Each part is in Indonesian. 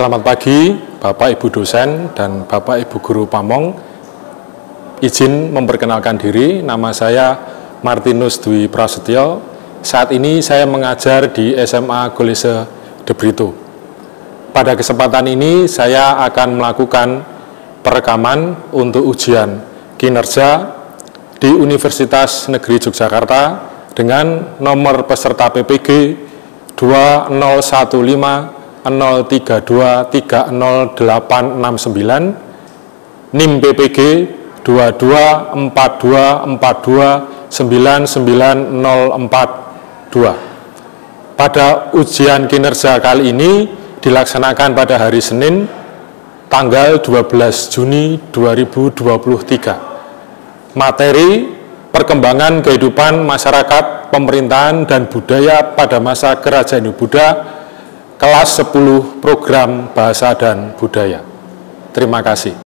Selamat pagi, Bapak Ibu dosen dan Bapak Ibu guru Pamong. Izin memperkenalkan diri, nama saya Martinus Dwi Prasetyo. Saat ini saya mengajar di SMA Golese De Brito. Pada kesempatan ini saya akan melakukan perekaman untuk ujian kinerja di Universitas Negeri Yogyakarta dengan nomor peserta PPG 2015 032300869, NIM PPG 2242499042. Pada ujian kinerja kali ini dilaksanakan pada hari Senin, tanggal 12 Juni 2023. Materi perkembangan kehidupan masyarakat, pemerintahan, dan budaya pada masa Kerajaan Hindu Buddha, kelas 10 program Bahasa dan Budaya. Terima kasih.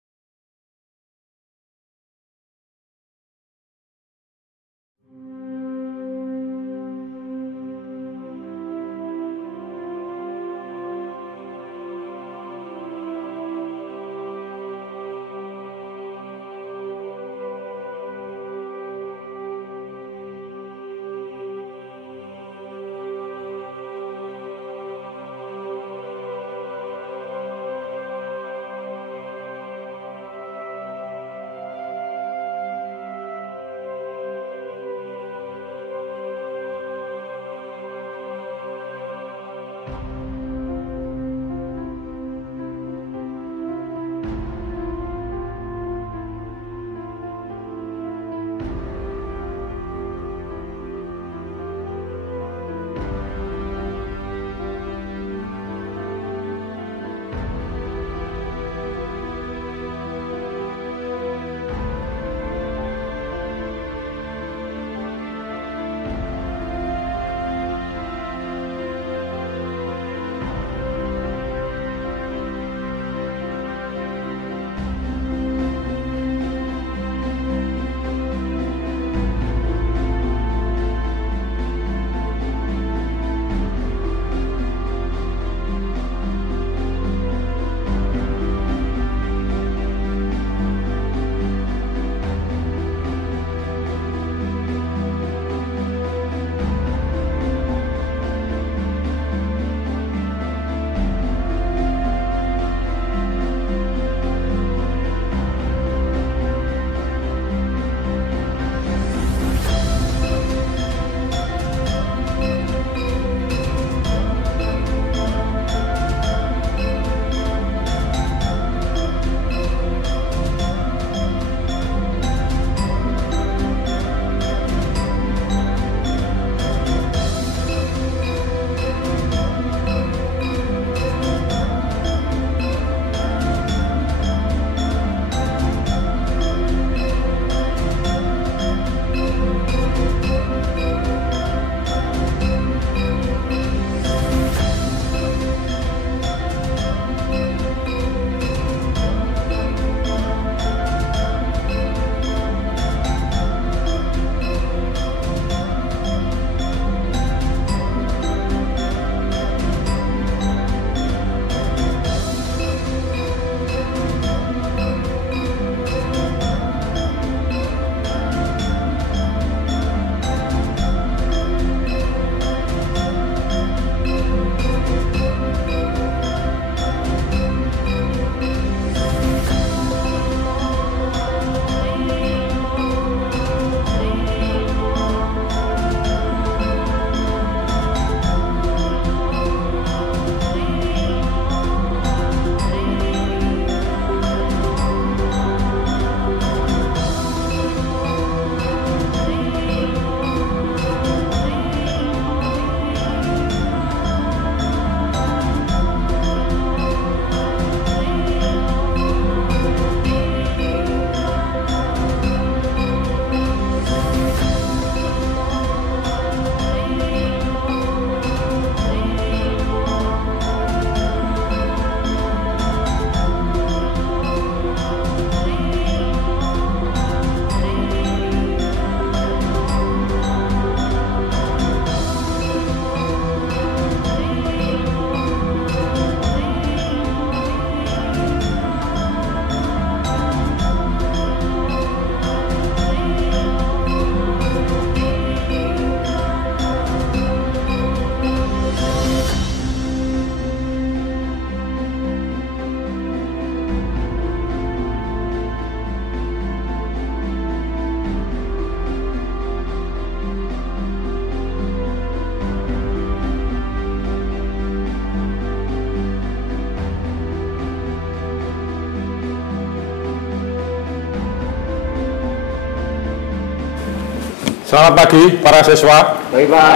Selamat pagi para siswa. Baik, Pak.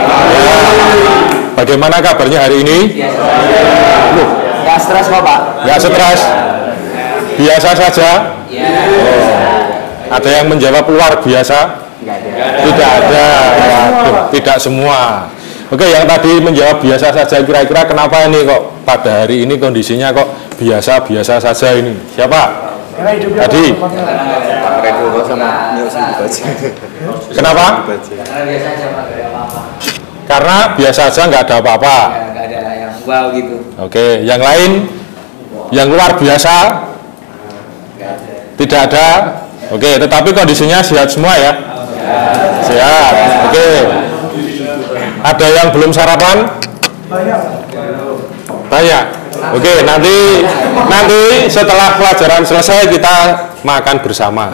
Bagaimana kabarnya hari ini? Nggak stres kok, Pak. Nggak stres? Biasa saja? Ada yang menjawab luar biasa? Nggak ada. Tidak ada. Waduh, tidak semua. Oke, yang tadi menjawab biasa saja, kira-kira kenapa ini kok pada hari ini kondisinya kok biasa-biasa saja ini? Siapa? Tadi. Kenapa? Karena biasa saja, nggak ada apa-apa. Nggak ada yang wow gitu. Oke, yang lain, yang luar biasa, tidak ada. Oke, tetapi kondisinya sehat semua ya? Sehat. Oke. Ada yang belum sarapan? Banyak. Oke, nanti setelah pelajaran selesai kita makan bersama.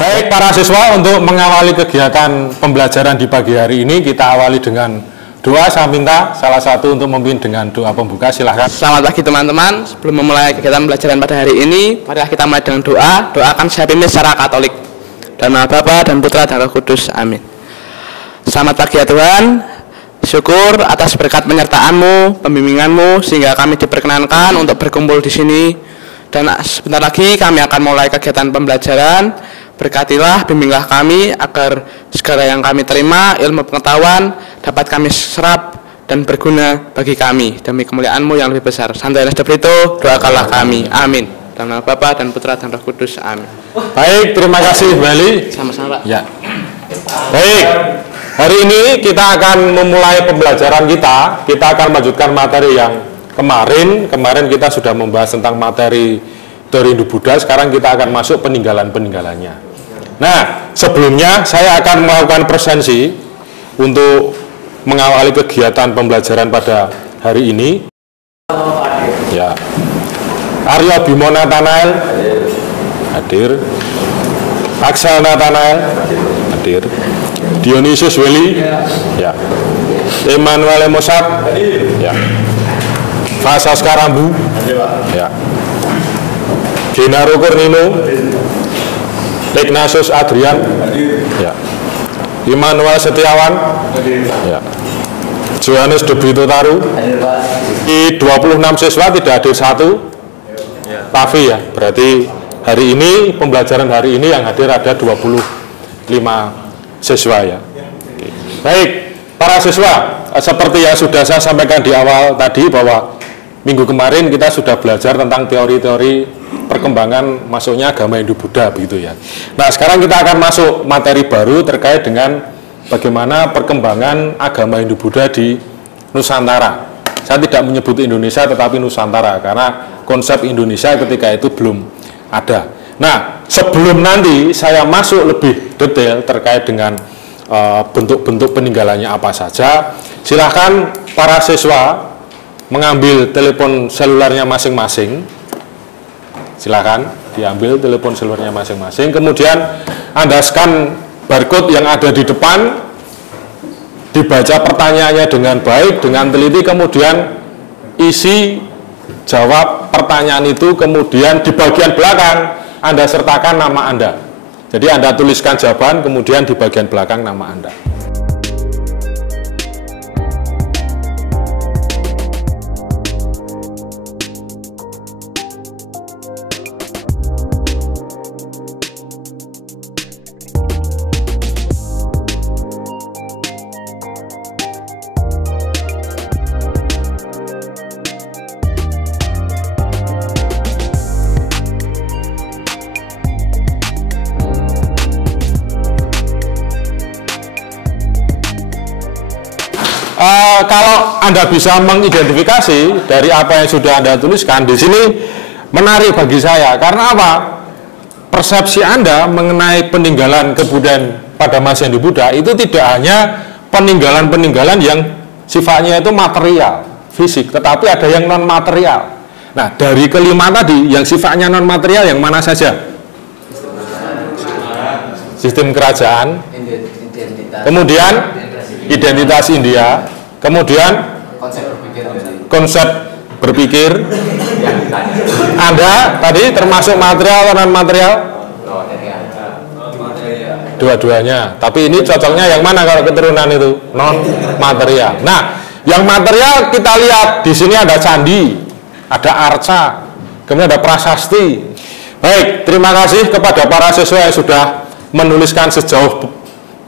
Baik para siswa, untuk mengawali kegiatan pembelajaran di pagi hari ini kita awali dengan doa. Saya minta salah satu untuk memimpin dengan doa pembuka, silahkan. Selamat pagi teman-teman. Sebelum memulai kegiatan pembelajaran pada hari ini, marilah kita mulai dengan doa. Doa akan saya pimpin secara Katolik. Dan nama Bapa dan Putra dan Roh Kudus. Amin. Selamat pagi ya Tuhan. Syukur atas berkat penyertaan-Mu, pembimbingan-Mu, sehingga kami diperkenankan untuk berkumpul di sini. Dan sebentar lagi kami akan mulai kegiatan pembelajaran. Berkatilah, bimbinglah kami agar segala yang kami terima, ilmu pengetahuan dapat kami serap dan berguna bagi kami demi kemuliaan-Mu yang lebih besar. Santai itu, doakanlah kami. Amin. Dalam nama Bapa dan Putra dan Roh Kudus. Amin. Baik, terima kasih kembali. Sama-sama, Pak. Ya. Baik. Hari ini kita akan memulai pembelajaran kita. Kita akan melanjutkan materi yang kemarin. Kemarin kita sudah membahas tentang materi teori Hindu Buddha. Sekarang kita akan masuk peninggalan-peninggalannya. Nah, sebelumnya saya akan melakukan presensi untuk mengawali kegiatan pembelajaran pada hari ini. Ya. Arya Bimo Nathanael hadir. Axel Nathanael hadir. Dionysius Welly, ya. Emmanuel Mosat, ya. Fasas Karambu, ya. Genaro Cornino, Ignatius Adrian, ya. Immanuel Setiawan, ya. Johannes De Brito Taru. Di 26 siswa tidak hadir satu. Tafi ya, berarti hari ini pembelajaran hari ini yang hadir ada 25 siswa ya. Baik, para siswa, seperti yang sudah saya sampaikan di awal tadi bahwa minggu kemarin kita sudah belajar tentang teori-teori perkembangan masuknya agama Hindu Buddha begitu ya. Nah, sekarang kita akan masuk materi baru terkait dengan bagaimana perkembangan agama Hindu Buddha di Nusantara. Saya tidak menyebut Indonesia tetapi Nusantara karena konsep Indonesia ketika itu belum ada. Nah, sebelum nanti saya masuk lebih detail terkait dengan bentuk-bentuk peninggalannya apa saja, silahkan para siswa mengambil telepon selulernya masing-masing. Silahkan diambil telepon selulernya masing-masing. Kemudian Anda scan barcode yang ada di depan, dibaca pertanyaannya dengan baik, dengan teliti, kemudian isi jawab pertanyaan itu, kemudian di bagian belakang Anda sertakan nama Anda. Jadi Anda tuliskan jawaban, kemudian di bagian belakang nama Anda. Kalau Anda bisa mengidentifikasi dari apa yang sudah Anda tuliskan di sini, menarik bagi saya. Karena apa? Persepsi Anda mengenai peninggalan kebudayaan pada masa Hindu Buddha itu tidak hanya peninggalan-peninggalan yang sifatnya itu material, fisik, tetapi ada yang non material. Nah, dari kelima tadi yang sifatnya non material yang mana saja? Sistem kerajaan, kemudian identitas India, kemudian konsep berpikir. Anda tadi termasuk material atau non material? Dua-duanya. Tapi ini cocoknya yang mana kalau keturunan itu? Non material. Nah, yang material kita lihat di sini ada candi, ada arca, kemudian ada prasasti. Baik, terima kasih kepada para siswa yang sudah menuliskan sejauh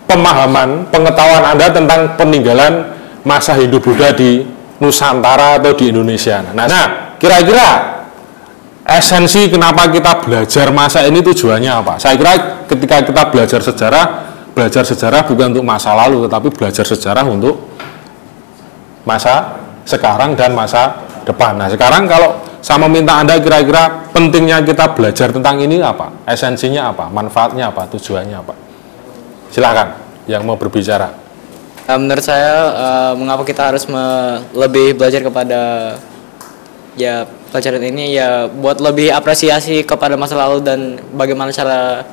pemahaman, pengetahuan Anda tentang peninggalan masa Hindu-Buddha di Nusantara atau di Indonesia. Nah, kira-kira esensi kenapa kita belajar masa ini tujuannya apa? Saya kira ketika kita belajar sejarah bukan untuk masa lalu, tetapi belajar sejarah untuk masa sekarang dan masa depan. Nah, sekarang kalau saya meminta Anda kira-kira pentingnya kita belajar tentang ini apa? Esensinya apa? Manfaatnya apa? Tujuannya apa? Silakan yang mau berbicara. Menurut saya mengapa kita harus lebih belajar kepada ya pelajaran ini ya buat lebih apresiasi kepada masa lalu dan bagaimana cara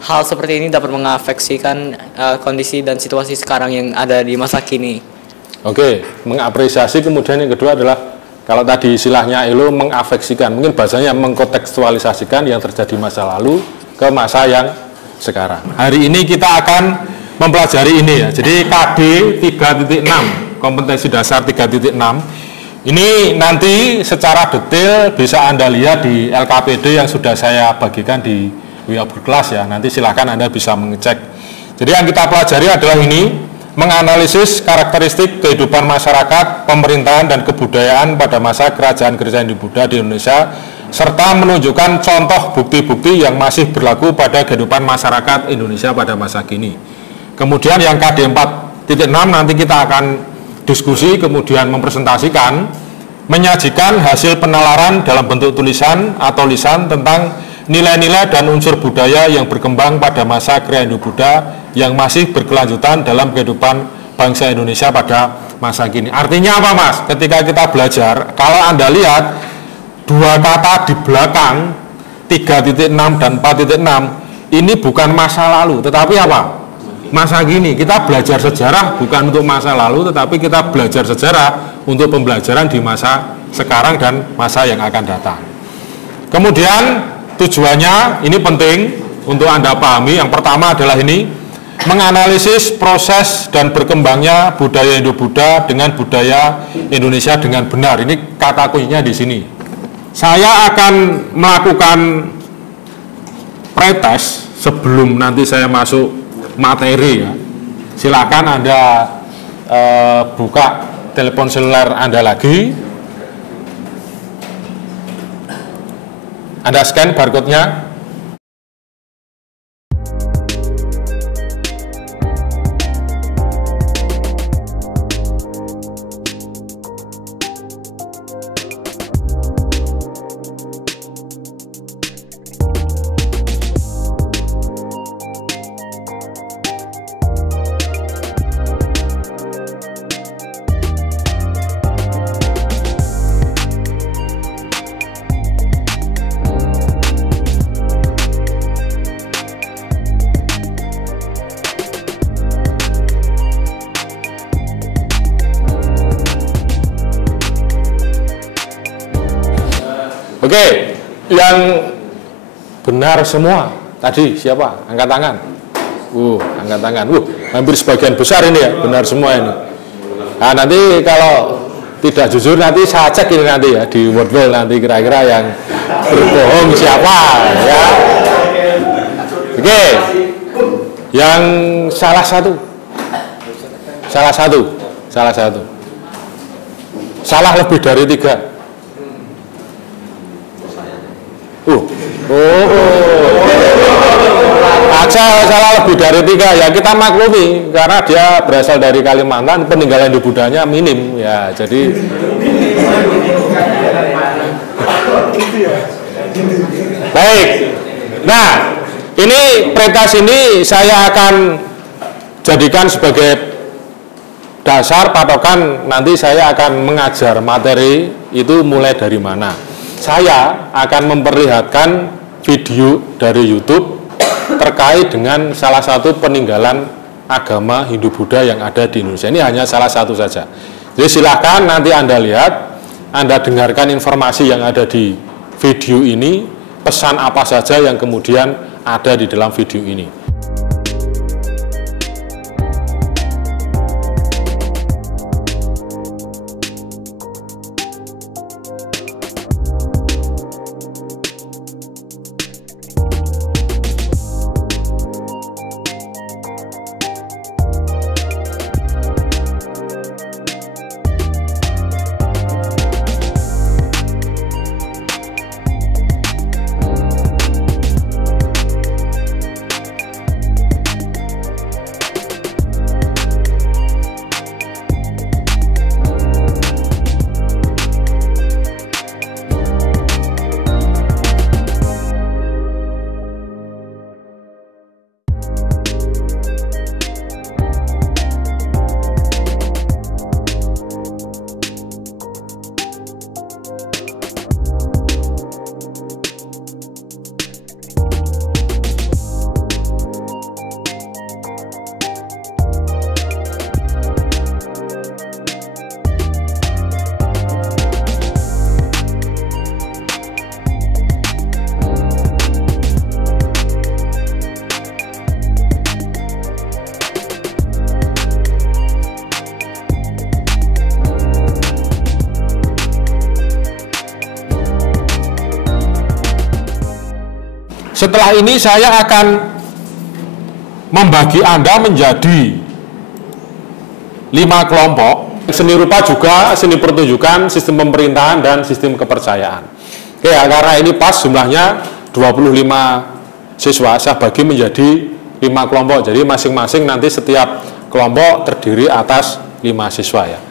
hal seperti ini dapat mengafeksikan kondisi dan situasi sekarang yang ada di masa kini. Oke, mengapresiasi, kemudian yang kedua adalah kalau tadi istilahnya Elo mengafeksikan, mungkin bahasanya mengkontekstualisasikan yang terjadi masa lalu ke masa yang sekarang. Hari ini kita akan mempelajari ini ya. Jadi KD 3.6, kompetensi dasar 3.6. Ini nanti secara detail bisa Anda lihat di LKPD yang sudah saya bagikan di WA Berkelas ya. Nanti silakan Anda bisa mengecek. Jadi yang kita pelajari adalah ini, menganalisis karakteristik kehidupan masyarakat, pemerintahan, dan kebudayaan pada masa kerajaan-kerajaan Hindu-Buddha di Indonesia, serta menunjukkan contoh bukti-bukti yang masih berlaku pada kehidupan masyarakat Indonesia pada masa kini. Kemudian yang KD 4.6 nanti kita akan diskusi, kemudian mempresentasikan, menyajikan hasil penalaran dalam bentuk tulisan atau lisan tentang nilai-nilai dan unsur budaya yang berkembang pada masa Kriya Hindu-Buddha yang masih berkelanjutan dalam kehidupan bangsa Indonesia pada masa kini. Artinya apa, Mas? Ketika kita belajar, kalau Anda lihat dua kata di belakang 3.6 dan 4.6 ini bukan masa lalu, tetapi apa? Masa kini. Kita belajar sejarah bukan untuk masa lalu, tetapi kita belajar sejarah untuk pembelajaran di masa sekarang dan masa yang akan datang. Kemudian tujuannya ini penting untuk Anda pahami. Yang pertama adalah ini, menganalisis proses dan berkembangnya budaya Hindu-Buddha dengan budaya Indonesia dengan benar. Ini kata kuncinya di sini. Saya akan melakukan pretest sebelum nanti saya masuk materi ya. Silakan Anda buka telepon seluler Anda lagi. Anda scan barcode-nya. Oke, yang benar semua tadi siapa? Angkat tangan. Angkat tangan. Hampir sebagian besar ini ya, benar semua ini. Nah, nanti kalau tidak jujur nanti saya cek ini nanti ya di Wordwall nanti kira-kira yang berbohong siapa ya. Oke. Yang salah satu. Salah lebih dari 3. Aja salah lebih dari 3 ya, kita maklumi karena dia berasal dari Kalimantan, peninggalan Hindu-Buddhanya minim ya, jadi baik. Nah, ini pretest ini saya akan jadikan sebagai dasar patokan. Nanti saya akan mengajar materi itu mulai dari mana. Saya akan memperlihatkan video dari YouTube terkait dengan salah satu peninggalan agama Hindu-Buddha yang ada di Indonesia. Ini hanya salah satu saja. Jadi silakan nanti Anda lihat, Anda dengarkan informasi yang ada di video ini, pesan apa saja yang kemudian ada di dalam video ini. Setelah ini saya akan membagi Anda menjadi 5 kelompok. Seni rupa juga, seni pertunjukan, sistem pemerintahan, dan sistem kepercayaan. Oke ya, karena ini pas jumlahnya 25 siswa, saya bagi menjadi 5 kelompok. Jadi masing-masing nanti setiap kelompok terdiri atas 5 siswa ya.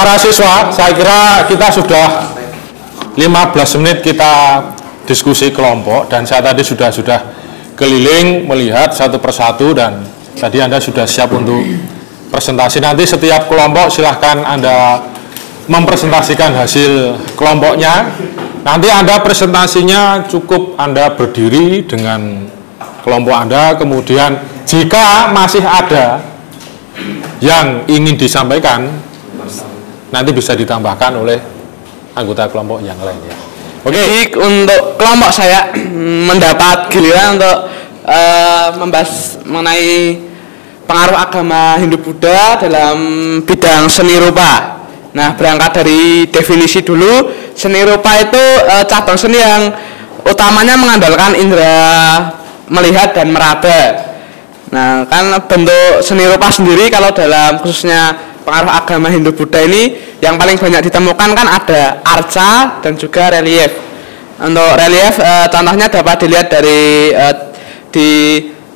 Para siswa, saya kira kita sudah 15 menit kita diskusi kelompok, dan saya tadi sudah keliling melihat satu persatu, dan tadi Anda sudah siap untuk presentasi. Nanti setiap kelompok silahkan Anda mempresentasikan hasil kelompoknya. Nanti Anda presentasinya cukup Anda berdiri dengan kelompok Anda, kemudian jika masih ada yang ingin disampaikan, nanti bisa ditambahkan oleh anggota kelompok yang lain ya. Oke. Jadi untuk kelompok saya mendapat giliran untuk membahas mengenai pengaruh agama Hindu-Buddha dalam bidang seni rupa. Nah, berangkat dari definisi dulu, seni rupa itu cabang seni yang utamanya mengandalkan indera melihat dan meraba. Nah, kan bentuk seni rupa sendiri kalau dalam khususnya pengaruh agama Hindu-Buddha ini yang paling banyak ditemukan kan ada arca dan juga relief. Untuk relief contohnya dapat dilihat dari di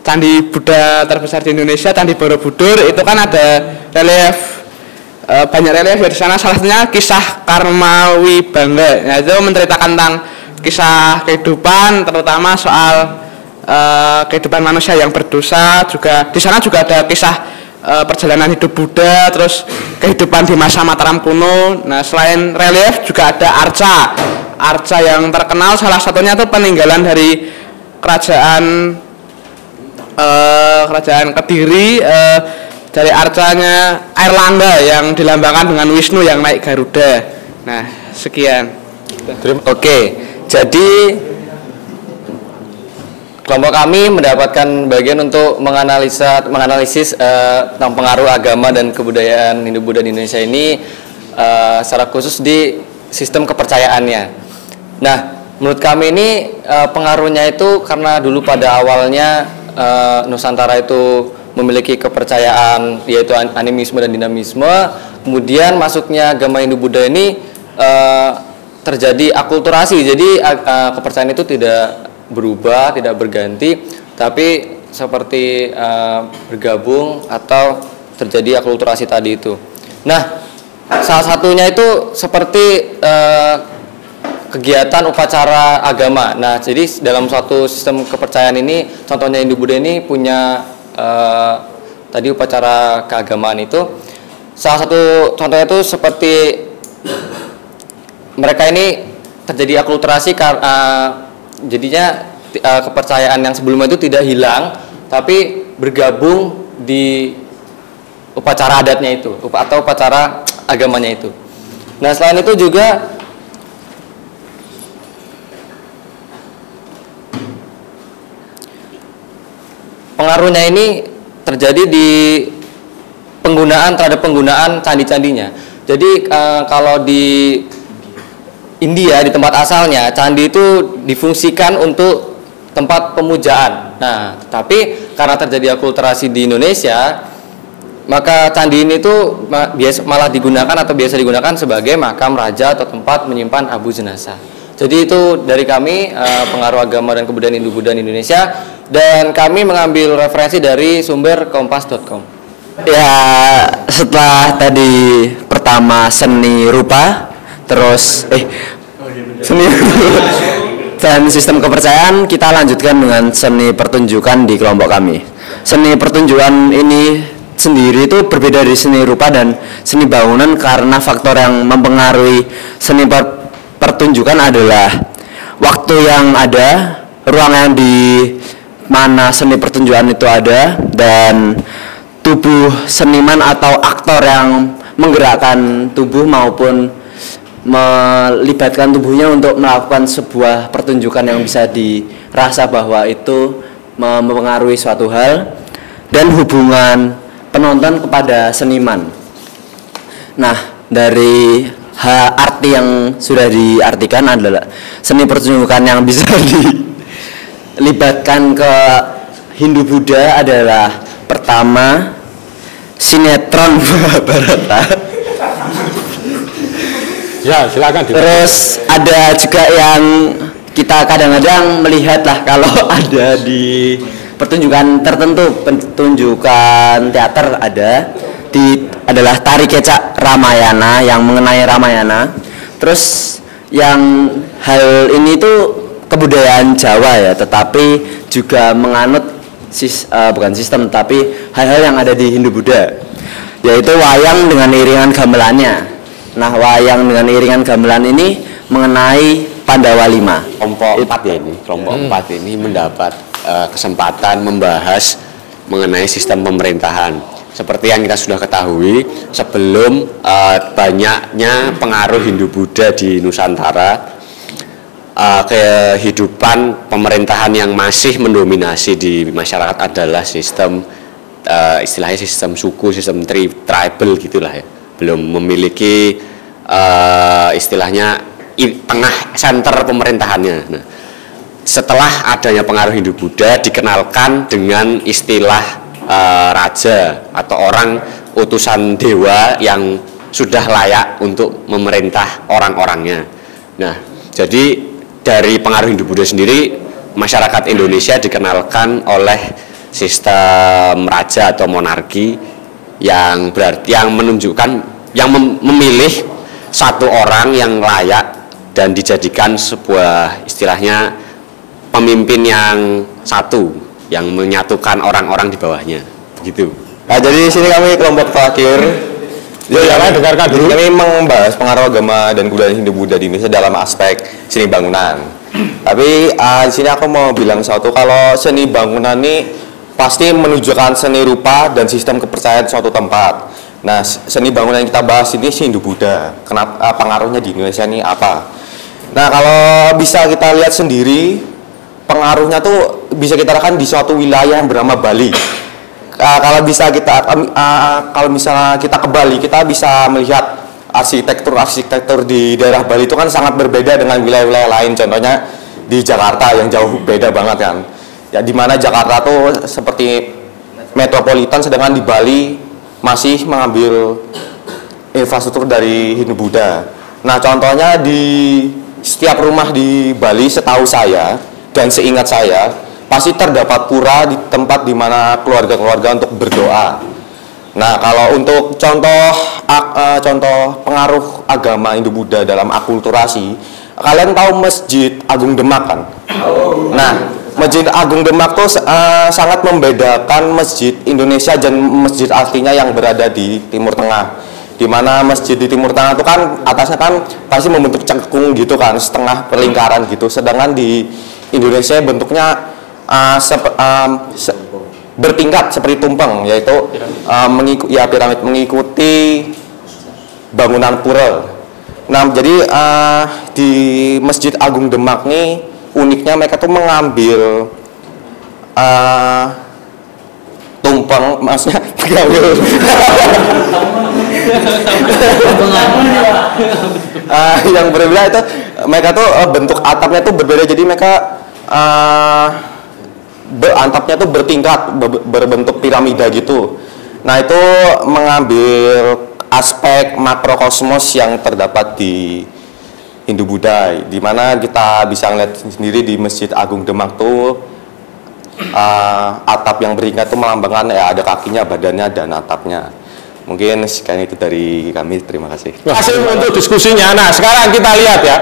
Candi Buddha terbesar di Indonesia, Candi Borobudur, itu kan ada relief, banyak relief ya di sana. Salah satunya kisah Karma Wibangga, itu menceritakan tentang kisah kehidupan, terutama soal kehidupan manusia yang berdosa. Juga di sana juga ada kisah perjalanan hidup Buddha, terus kehidupan di masa Mataram kuno. Nah, selain relief juga ada arca yang terkenal, salah satunya itu peninggalan dari kerajaan Kediri, dari arcanya Airlangga yang dilambangkan dengan Wisnu yang naik Garuda. Nah, sekian. Oke, jadi kelompok kami mendapatkan bagian untuk menganalisis tentang pengaruh agama dan kebudayaan Hindu-Buddha di Indonesia ini secara khusus di sistem kepercayaannya. Nah, menurut kami ini pengaruhnya itu karena dulu pada awalnya Nusantara itu memiliki kepercayaan yaitu animisme dan dinamisme. Kemudian masuknya agama Hindu-Buddha ini terjadi akulturasi. Jadi kepercayaan itu tidak berubah, tidak berganti, tapi seperti bergabung atau terjadi akulturasi tadi itu. Nah, salah satunya itu seperti kegiatan upacara agama. Nah, jadi dalam suatu sistem kepercayaan ini, contohnya Hindu-Buddha ini punya tadi upacara keagamaan itu. Salah satu contohnya itu seperti mereka ini terjadi akulturasi karena jadinya kepercayaan yang sebelumnya itu tidak hilang, tapi bergabung di upacara adatnya itu atau upacara agamanya itu. Nah, selain itu juga pengaruhnya ini terjadi di terhadap penggunaan candi-candinya. Jadi kalau di India, di tempat asalnya, candi itu difungsikan untuk tempat pemujaan. Nah, tapi karena terjadi akulturasi di Indonesia, maka candi ini tuh malah digunakan atau biasa digunakan sebagai makam raja atau tempat menyimpan abu jenazah. Jadi itu dari kami, pengaruh agama dan kebudayaan Hindu-Buddha di Indonesia, dan kami mengambil referensi dari sumber kompas.com. Ya, setelah tadi pertama seni rupa, terus seni dan sistem kepercayaan, kita lanjutkan dengan seni pertunjukan di kelompok kami. Seni pertunjukan ini sendiri itu berbeda dari seni rupa dan seni bangunan karena faktor yang mempengaruhi seni pertunjukan adalah waktu yang ada, ruang yang di mana seni pertunjukan itu ada, dan tubuh seniman atau aktor yang menggerakkan tubuh maupun melibatkan tubuhnya untuk melakukan sebuah pertunjukan yang bisa dirasa bahwa itu mempengaruhi suatu hal, dan hubungan penonton kepada seniman. Nah, dari arti yang sudah diartikan adalah seni pertunjukan yang bisa dilibatkan ke Hindu-Buddha adalah pertama sinetron Mahabharata. Ya, silakan. Terus ada juga yang kita kadang-kadang melihat lah kalau ada di pertunjukan tertentu, pertunjukan teater adalah tari kecak Ramayana yang mengenai Ramayana. Terus yang hal ini tuh kebudayaan Jawa ya, tetapi juga menganut bukan sistem tapi hal-hal yang ada di Hindu-Buddha, yaitu wayang dengan iringan gamelannya. Nah, wayang dengan iringan gamelan ini mengenai Pandawa 5. Kelompok 4 ini mendapat kesempatan membahas mengenai sistem pemerintahan. Seperti yang kita sudah ketahui, sebelum banyaknya pengaruh Hindu-Buddha di Nusantara, kehidupan pemerintahan yang masih mendominasi di masyarakat adalah sistem istilahnya sistem suku, sistem tribal gitulah ya. Belum memiliki istilahnya tengah center pemerintahannya. Nah, setelah adanya pengaruh Hindu-Buddha, dikenalkan dengan istilah raja atau orang utusan dewa yang sudah layak untuk memerintah orang-orangnya. Nah, jadi dari pengaruh Hindu-Buddha sendiri, masyarakat Indonesia dikenalkan oleh sistem raja atau monarki yang berarti memilih satu orang yang layak dan dijadikan sebuah istilahnya pemimpin yang satu yang menyatukan orang-orang di bawahnya, begitu. Nah, jadi di sini kami kelompok terakhir. Dengarkan dulu. Kami membahas pengaruh agama dan kebudayaan Hindu-Buddha di Indonesia dalam aspek seni bangunan. Tapi di sini aku mau bilang satu, kalau seni bangunan ini pasti menunjukkan seni rupa dan sistem kepercayaan suatu tempat. Nah, seni bangunan yang kita bahas ini Hindu-Buddha. Kenapa pengaruhnya di Indonesia ini apa? Nah, kalau bisa kita lihat sendiri, pengaruhnya tuh bisa kita rasakan di suatu wilayah yang bernama Bali. Kalau misalnya kita ke Bali, kita bisa melihat arsitektur di daerah Bali itu kan sangat berbeda dengan wilayah-wilayah lain. Contohnya di Jakarta yang jauh beda banget kan. Ya, di mana Jakarta tuh seperti metropolitan, sedangkan di Bali masih mengambil infrastruktur dari Hindu-Buddha. Nah, contohnya di setiap rumah di Bali setahu saya dan seingat saya pasti terdapat pura di tempat di mana keluarga-keluarga untuk berdoa. Nah, kalau untuk contoh pengaruh agama Hindu-Buddha dalam akulturasi, Kalian tahu Masjid Agung Demak kan? Nah, Masjid Agung Demak tuh sangat membedakan masjid Indonesia dan masjid aslinya yang berada di Timur Tengah. Di mana masjid di Timur Tengah itu kan atasnya kan pasti membentuk cengkung gitu kan, setengah perlingkaran gitu. Sedangkan di Indonesia bentuknya bertingkat seperti tumpeng, yaitu piramid mengikuti bangunan pura. Nah, jadi di Masjid Agung Demak nih uniknya mereka tuh mengambil tumpeng, maksudnya yang berbeda itu mereka tuh bentuk atapnya tuh berbeda, jadi mereka atapnya tuh bertingkat, berbentuk piramida gitu. Nah, itu mengambil aspek makrokosmos yang terdapat di Hindu-Buddha, di mana kita bisa ngeliat sendiri di Masjid Agung Demak tuh atap yang bertingkat itu melambangkan ya ada kakinya, badannya, dan atapnya. Mungkin sekian itu dari kami, terima kasih. Terima kasih untuk diskusinya. Nah, sekarang kita lihat ya,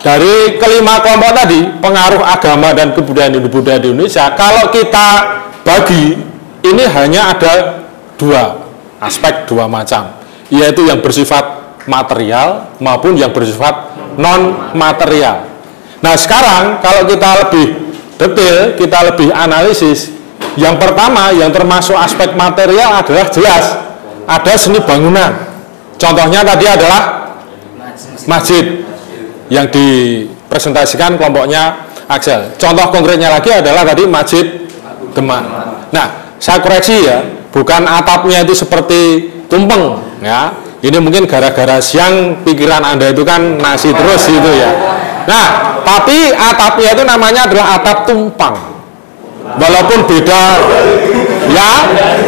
dari kelima kelompok tadi, pengaruh agama dan kebudayaan Hindu-Buddha di Indonesia, kalau kita bagi, ini hanya ada dua aspek, dua macam, yaitu yang bersifat material maupun yang bersifat non-material. Nah, sekarang kalau kita lebih detail, kita lebih analisis, yang pertama yang termasuk aspek material adalah jelas ada seni bangunan. Contohnya tadi adalah masjid yang dipresentasikan kelompoknya Axel. Contoh konkretnya lagi adalah tadi Masjid Demak. Nah, saya koreksi ya, bukan atapnya itu seperti tumpeng ya. Ini mungkin gara-gara siang pikiran Anda itu kan nasi terus gitu ya. Nah, tapi atapnya itu namanya adalah atap tumpang. Walaupun beda ya,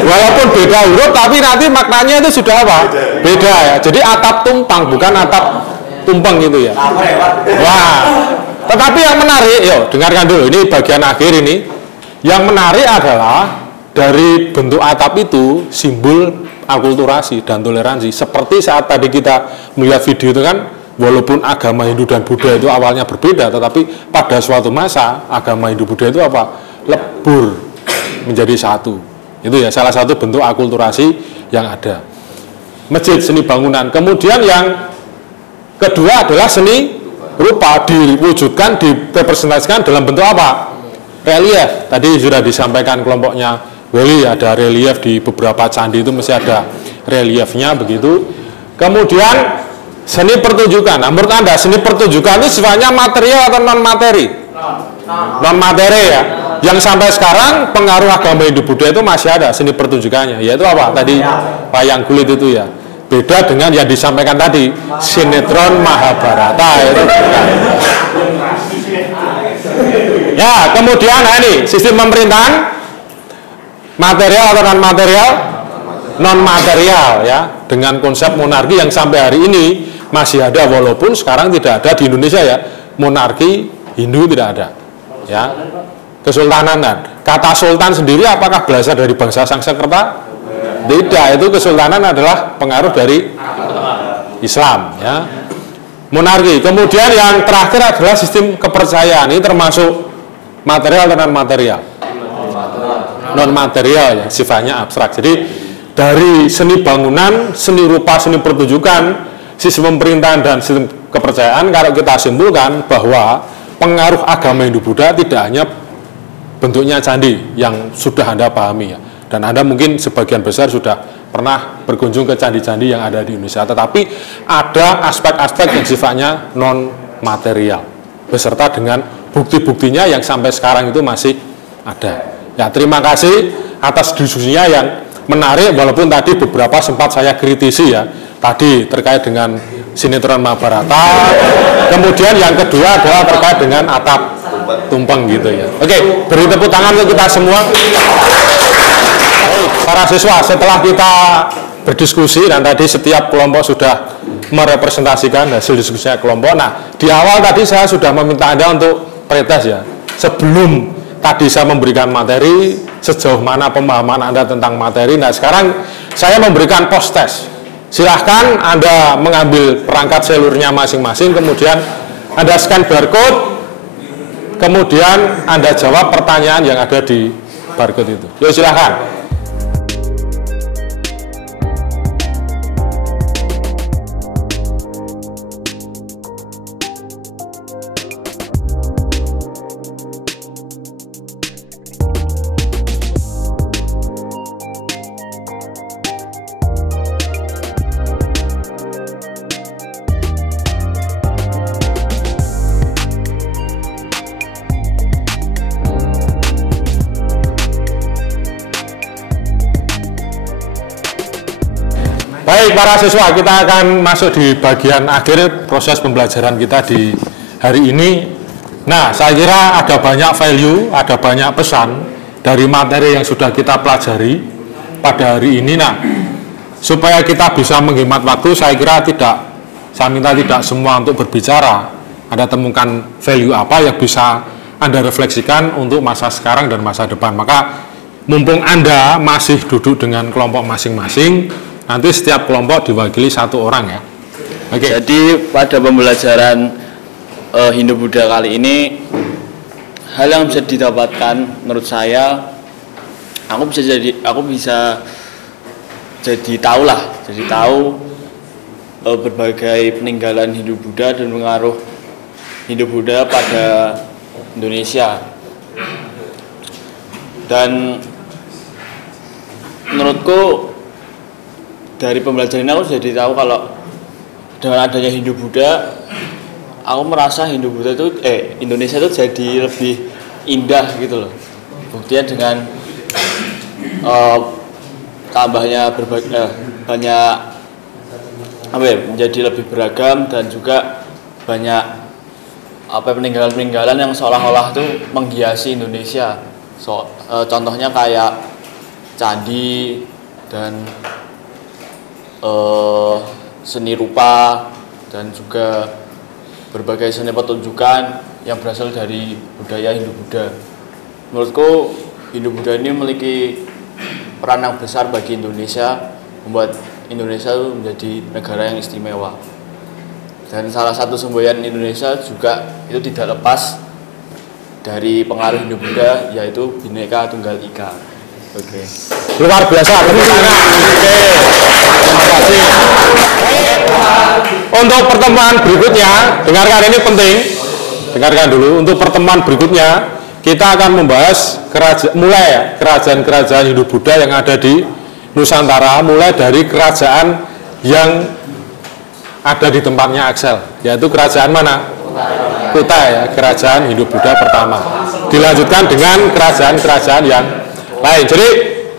walaupun beda huruf, tapi nanti maknanya itu sudah apa? Beda ya. Jadi atap tumpang bukan atap tumpeng gitu ya. Wah, tetapi yang menarik, yuk dengarkan dulu, ini bagian akhir ini. Yang menarik adalah dari bentuk atap itu simbol akulturasi dan toleransi. Seperti saat tadi kita melihat video itu kan, walaupun agama Hindu dan Buddha itu awalnya berbeda, tetapi pada suatu masa agama Hindu Buddha itu apa? Lebur menjadi satu. Itu ya salah satu bentuk akulturasi yang ada. Masjid seni bangunan. Kemudian yang kedua adalah seni rupa, diwujudkan, direpresentasikan dalam bentuk apa? Relief. Tadi sudah disampaikan kelompoknya Willy, ada relief di beberapa candi itu mesti ada reliefnya begitu. Kemudian seni pertunjukan. Nah, menurut Anda seni pertunjukan itu sifatnya material atau non materi? Non materi ya. Yang sampai sekarang pengaruh agama Hindu Buddha itu masih ada seni pertunjukannya, yaitu apa? Tadi wayang kulit itu ya. Beda dengan yang disampaikan tadi, sinetron Mahabharata itu. Ya, kemudian nah ini sistem pemerintahan material atau non material? Non material ya, dengan konsep monarki yang sampai hari ini masih ada, walaupun sekarang tidak ada di Indonesia ya. Monarki Hindu tidak ada. Ya. Kesultanan. Kata sultan sendiri apakah berasal dari bangsa Sanskerta? Tidak, itu kesultanan adalah pengaruh dari Islam ya. Monarki. Kemudian yang terakhir adalah sistem kepercayaan. Ini termasuk material dan non material. Non material ya, sifatnya abstrak. Jadi dari seni bangunan, seni rupa, seni pertunjukan, sistem pemerintahan dan sistem kepercayaan, kalau kita simpulkan bahwa pengaruh agama Hindu Buddha tidak hanya bentuknya candi yang sudah Anda pahami ya. Dan Anda mungkin sebagian besar sudah pernah berkunjung ke candi-candi yang ada di Indonesia. Tetapi ada aspek-aspek yang sifatnya non-material, beserta dengan bukti-buktinya yang sampai sekarang itu masih ada. Ya, terima kasih atas diskusinya yang menarik, walaupun tadi beberapa sempat saya kritisi ya. Tadi terkait dengan sinetron Mahabharata. Kemudian yang kedua adalah terkait dengan atap tumpeng gitu ya. Oke, beri tepuk tangan untuk kita semua. Para siswa, setelah kita berdiskusi dan tadi setiap kelompok sudah merepresentasikan hasil diskusinya kelompok. Nah, di awal tadi saya sudah meminta Anda untuk pretest ya. Sebelum tadi saya memberikan materi, sejauh mana pemahaman Anda tentang materi. Nah, sekarang saya memberikan post test. Silahkan Anda mengambil perangkat selurnya masing-masing, kemudian Anda scan barcode, kemudian Anda jawab pertanyaan yang ada di barcode itu. Yuk silahkan. Baik para siswa, kita akan masuk di bagian akhir proses pembelajaran kita di hari ini. Nah, saya kira ada banyak value, ada banyak pesan dari materi yang sudah kita pelajari pada hari ini. Nah, supaya kita bisa menghemat waktu, saya minta tidak semua untuk berbicara. Anda temukan value apa yang bisa Anda refleksikan untuk masa sekarang dan masa depan. Maka mumpung Anda masih duduk dengan kelompok masing-masing, nanti setiap kelompok diwakili satu orang ya. Oke. Jadi pada pembelajaran Hindu-Buddha kali ini, hal yang bisa didapatkan menurut saya, aku bisa jadi tahu berbagai peninggalan Hindu-Buddha dan pengaruh Hindu-Buddha pada Indonesia. Dan menurutku dari pembelajaran ini aku jadi tahu kalau dengan adanya Hindu-Buddha, aku merasa Indonesia itu jadi lebih indah gitu loh. Kemudian dengan tambahnya banyak menjadi lebih beragam dan juga banyak peninggalan-peninggalan yang seolah-olah tuh menghiasi Indonesia. Contohnya kayak candi dan seni rupa dan juga berbagai seni pertunjukan yang berasal dari budaya Hindu-Buddha. Menurutku Hindu-Buddha ini memiliki peran yang besar bagi Indonesia, membuat Indonesia menjadi negara yang istimewa. Dan salah satu semboyan Indonesia juga itu tidak lepas dari pengaruh Hindu-Buddha, yaitu Bhinneka Tunggal Ika. Oke. Luar biasa. Oke. Terima kasih. Untuk pertemuan berikutnya, dengarkan ini penting. Dengarkan dulu. Untuk pertemuan berikutnya, kita akan membahas kerajaan-kerajaan Hindu-Buddha yang ada di Nusantara, mulai dari kerajaan yang ada di tempatnya Axel, yaitu kerajaan mana? Kutai ya, kerajaan Hindu-Buddha pertama. Dilanjutkan dengan kerajaan-kerajaan yang lain. Jadi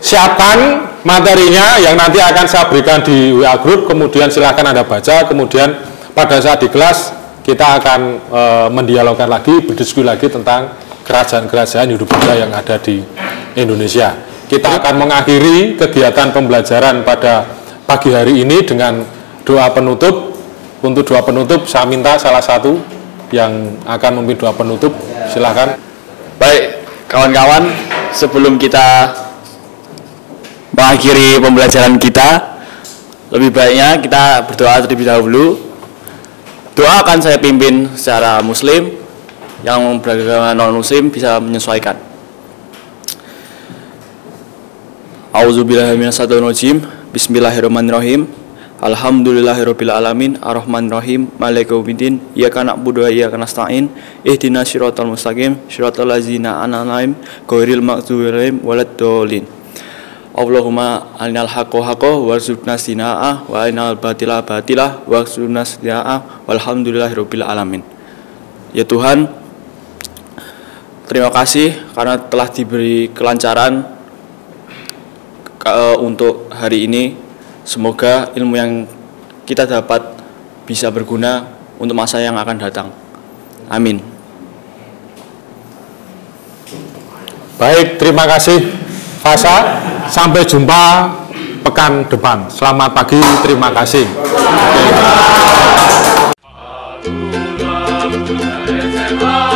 siapkan materinya yang nanti akan saya berikan di WA Group, kemudian silahkan Anda baca, kemudian pada saat di kelas kita akan mendialogkan lagi, berdiskusi lagi tentang kerajaan-kerajaan Hindu-Buddha yang ada di Indonesia. Kita akan mengakhiri kegiatan pembelajaran pada pagi hari ini dengan doa penutup. Untuk doa penutup saya minta salah satu yang akan memimpin doa penutup, silahkan. Baik, kawan-kawan, sebelum kita mengakhiri pembelajaran kita, lebih baiknya kita berdoa terlebih dahulu. Doa akan saya pimpin secara muslim, yang beragama non-muslim bisa menyesuaikan. A'udzubillahi minasyaitonirrajim. Bismillahirrahmanirrahim. Alhamdulillahirabbil alamin, arrahmanirrahim, maliki yaumiddin, iyyaka na'budu wa iyyaka nasta'in, ihdinas siratal mustaqim, siratal ladzina an'amta 'alaihim, ghairil maghdubi 'alaihim waladdallin. Allahumma arinal haqqo haqqo warzuqna istinaa'ah wa arinal batila batilah warzuqna istinaa'ah walhamdulillahirabbil alamin. Ya Tuhan, terima kasih karena telah diberi kelancaran untuk hari ini. Semoga ilmu yang kita dapat bisa berguna untuk masa yang akan datang. Amin. Baik, terima kasih Fasa. Sampai jumpa pekan depan. Selamat pagi, terima kasih. Okay.